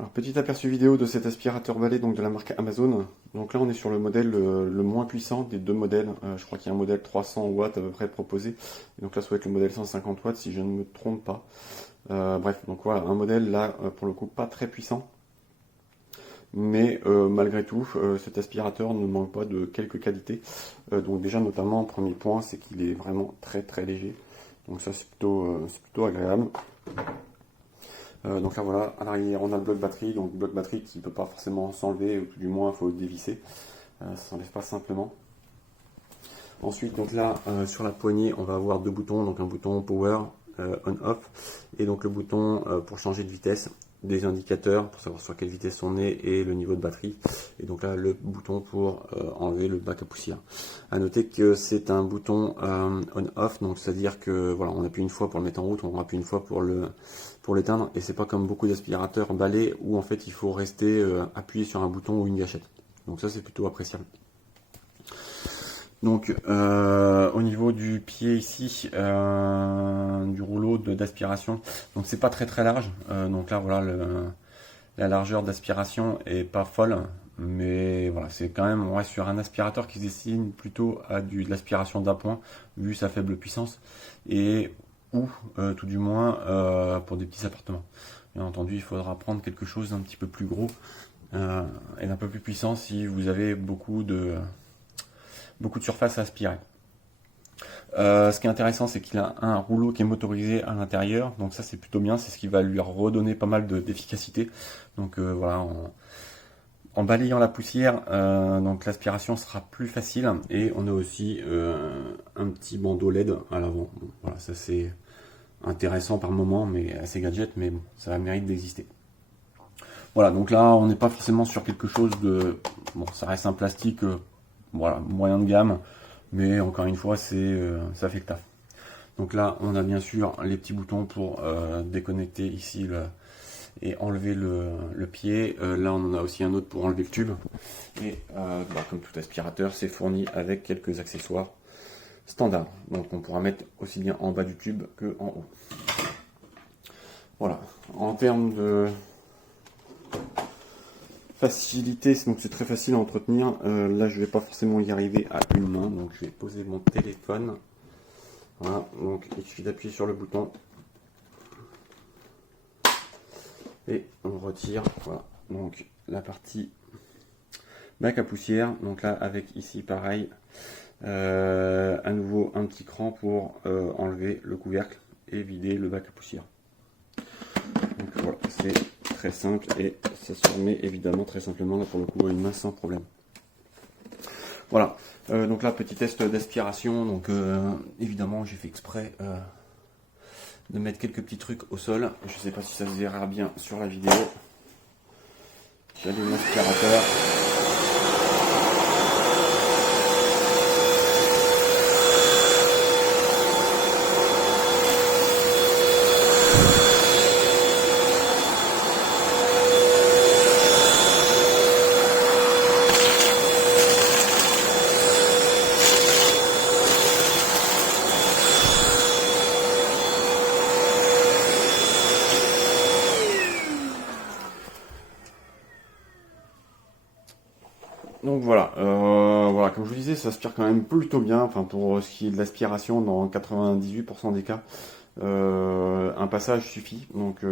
Alors, petit aperçu vidéo de cet aspirateur balai donc de la marque Amazon. Donc là on est sur le modèle le moins puissant des deux modèles. Je crois qu'il y a un modèle 300 watts à peu près proposé. Et donc là ça doit être le modèle 150 watts si je ne me trompe pas. Bref, donc voilà, un modèle là pour le coup pas très puissant. Mais malgré tout, cet aspirateur ne manque pas de quelques qualités. Donc déjà notamment, premier point, c'est qu'il est vraiment très très léger. Donc ça c'est plutôt agréable. Donc là voilà, à l'arrière on a le bloc batterie, donc bloc batterie qui ne peut pas forcément s'enlever, ou tout du moins il faut le dévisser, ça ne s'enlève pas simplement. Ensuite donc là sur la poignée on va avoir deux boutons, donc un bouton power on-off et donc le bouton pour changer de vitesse, des indicateurs pour savoir sur quelle vitesse on est et le niveau de batterie, et donc là le bouton pour enlever le bac à poussière. À noter que c'est un bouton on-off, donc c'est à dire que voilà, on appuie une fois pour le mettre en route, on appuie une fois pour l'éteindre, et c'est pas comme beaucoup d'aspirateurs balais où en fait il faut rester appuyé sur un bouton ou une gâchette. Donc ça c'est plutôt appréciable. Donc au niveau du pied ici, du rouleau d'aspiration, donc c'est pas très très large. Donc là voilà, la largeur d'aspiration est pas folle, mais voilà, c'est quand même, on reste sur un aspirateur qui se destine plutôt à de l'aspiration d'appoint vu sa faible puissance, et ou tout du moins pour des petits appartements. Bien entendu, il faudra prendre quelque chose d'un petit peu plus gros et d'un peu plus puissant si vous avez beaucoup de surface à aspirer. Ce qui est intéressant, c'est qu'il a un rouleau qui est motorisé à l'intérieur, donc ça c'est plutôt bien, c'est ce qui va lui redonner pas mal d'efficacité. Donc voilà, en balayant la poussière, donc l'aspiration sera plus facile, et on a aussi un petit bandeau LED à l'avant. Bon, voilà, ça c'est intéressant par moment, mais assez gadget, mais bon, ça mérite d'exister. Voilà, donc là on n'est pas forcément sur quelque chose de, bon, ça reste un plastique, voilà, moyen de gamme, mais encore une fois ça fait le taf. Donc là on a bien sûr les petits boutons pour déconnecter ici et enlever le pied. Là on en a aussi un autre pour enlever le tube, et comme tout aspirateur c'est fourni avec quelques accessoires standards, donc on pourra mettre aussi bien en bas du tube que en haut. Voilà, en termes de facilité, donc c'est très facile à entretenir. Là je vais pas forcément y arriver à une main, donc je vais poser mon téléphone. Voilà, donc il suffit d'appuyer sur le bouton et on retire. Voilà, donc la partie bac à poussière. Donc là avec ici pareil, à nouveau un petit cran pour enlever le couvercle et vider le bac à poussière. Donc voilà, c'est très simple et ça se remet évidemment très simplement là pour le coup à une main sans problème. Voilà, donc là petit test d'aspiration. Donc évidemment j'ai fait exprès de mettre quelques petits trucs au sol. Je ne sais pas si ça se verra bien sur la vidéo. J'allume l'aspirateur. Donc voilà, voilà, comme je vous disais, ça aspire quand même plutôt bien, enfin pour ce qui est de l'aspiration dans 98% des cas, un passage suffit, donc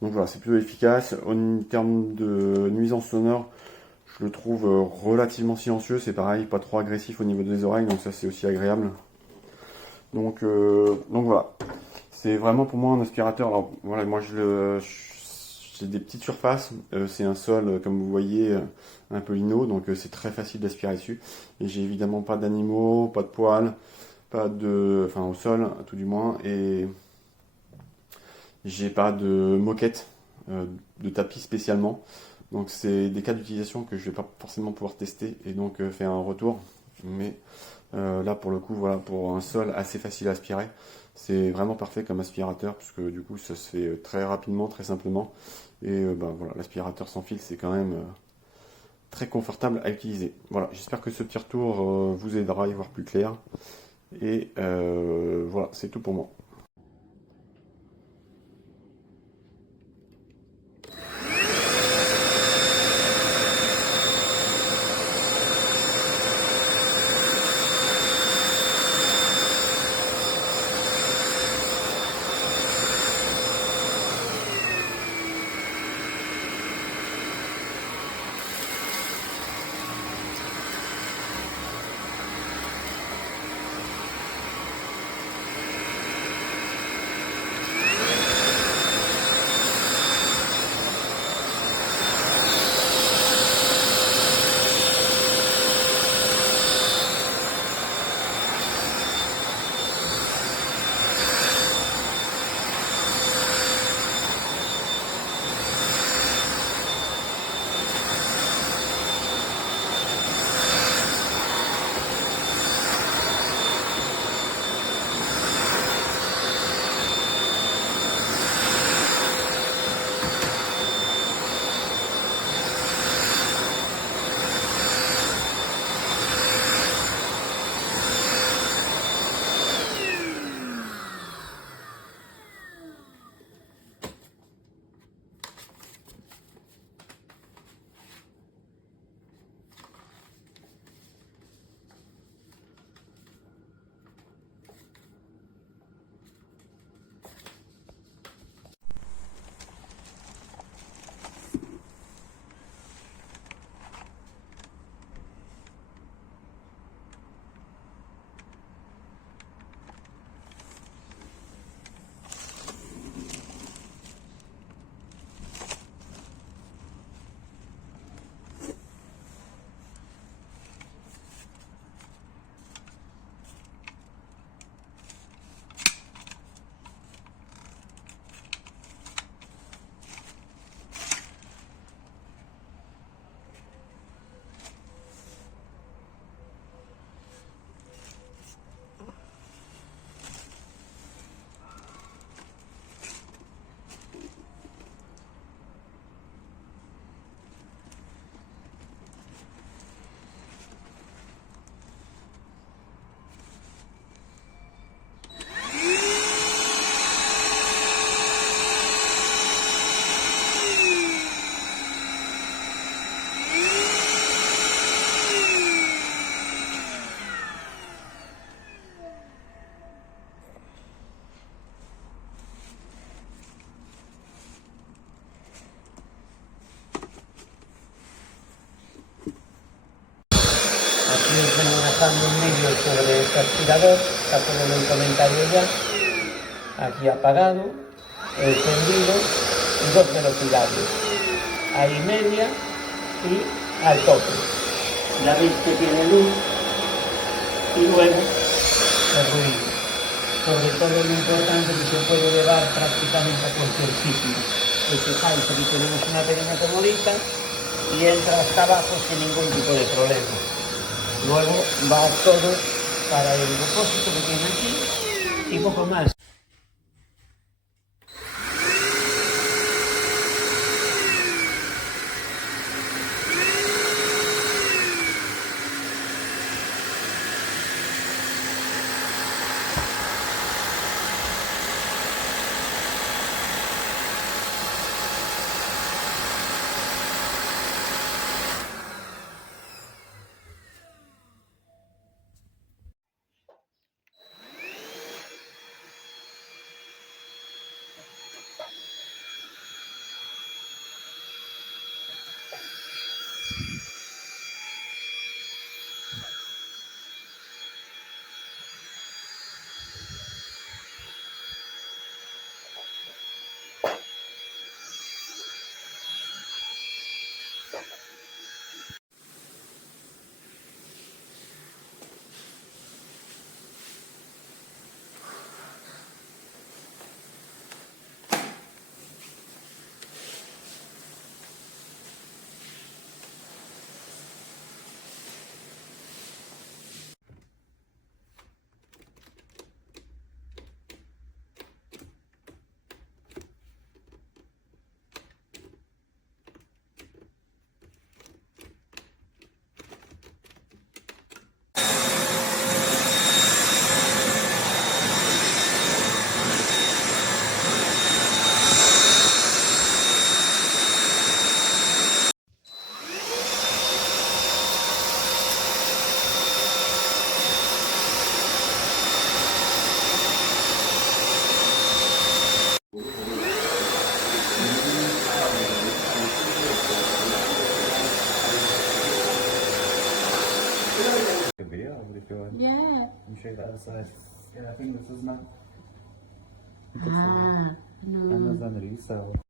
voilà, c'est plutôt efficace. En termes de nuisance sonore, je le trouve relativement silencieux, c'est pareil, pas trop agressif au niveau des oreilles, donc ça c'est aussi agréable. Donc voilà, c'est vraiment pour moi un aspirateur. Alors voilà, moi j'ai des petites surfaces, c'est un sol comme vous voyez un peu lino, donc c'est très facile d'aspirer dessus. Et j'ai évidemment pas d'animaux, pas de poils, pas de, enfin au sol tout du moins, et j'ai pas de moquette, de tapis spécialement. Donc c'est des cas d'utilisation que je vais pas forcément pouvoir tester et donc faire un retour. Mais là pour le coup, voilà, pour un sol assez facile à aspirer, c'est vraiment parfait comme aspirateur puisque du coup ça se fait très rapidement, très simplement. Et voilà, l'aspirateur sans fil c'est quand même très confortable à utiliser. Voilà, j'espère que ce petit retour vous aidera à y voir plus clair. Et voilà, c'est tout pour moi. trabajando un vídeo sobre este aspirador, está todo en el comentario ya, aquí apagado, encendido, y dos velocidades, ahí media y al tope. Ya veis que tiene luz y luego el ruido. Sobre todo lo importante que se puede llevar prácticamente a cualquier sitio. Fijáis, aquí tenemos una pequeña comodita y entra hasta abajo sin ningún tipo de problema. Luego va todo para el depósito que tiene aquí y poco más. A video if you want. Yeah. You show the other side. Yeah, I think this is not. Ah, no. Amazon resell.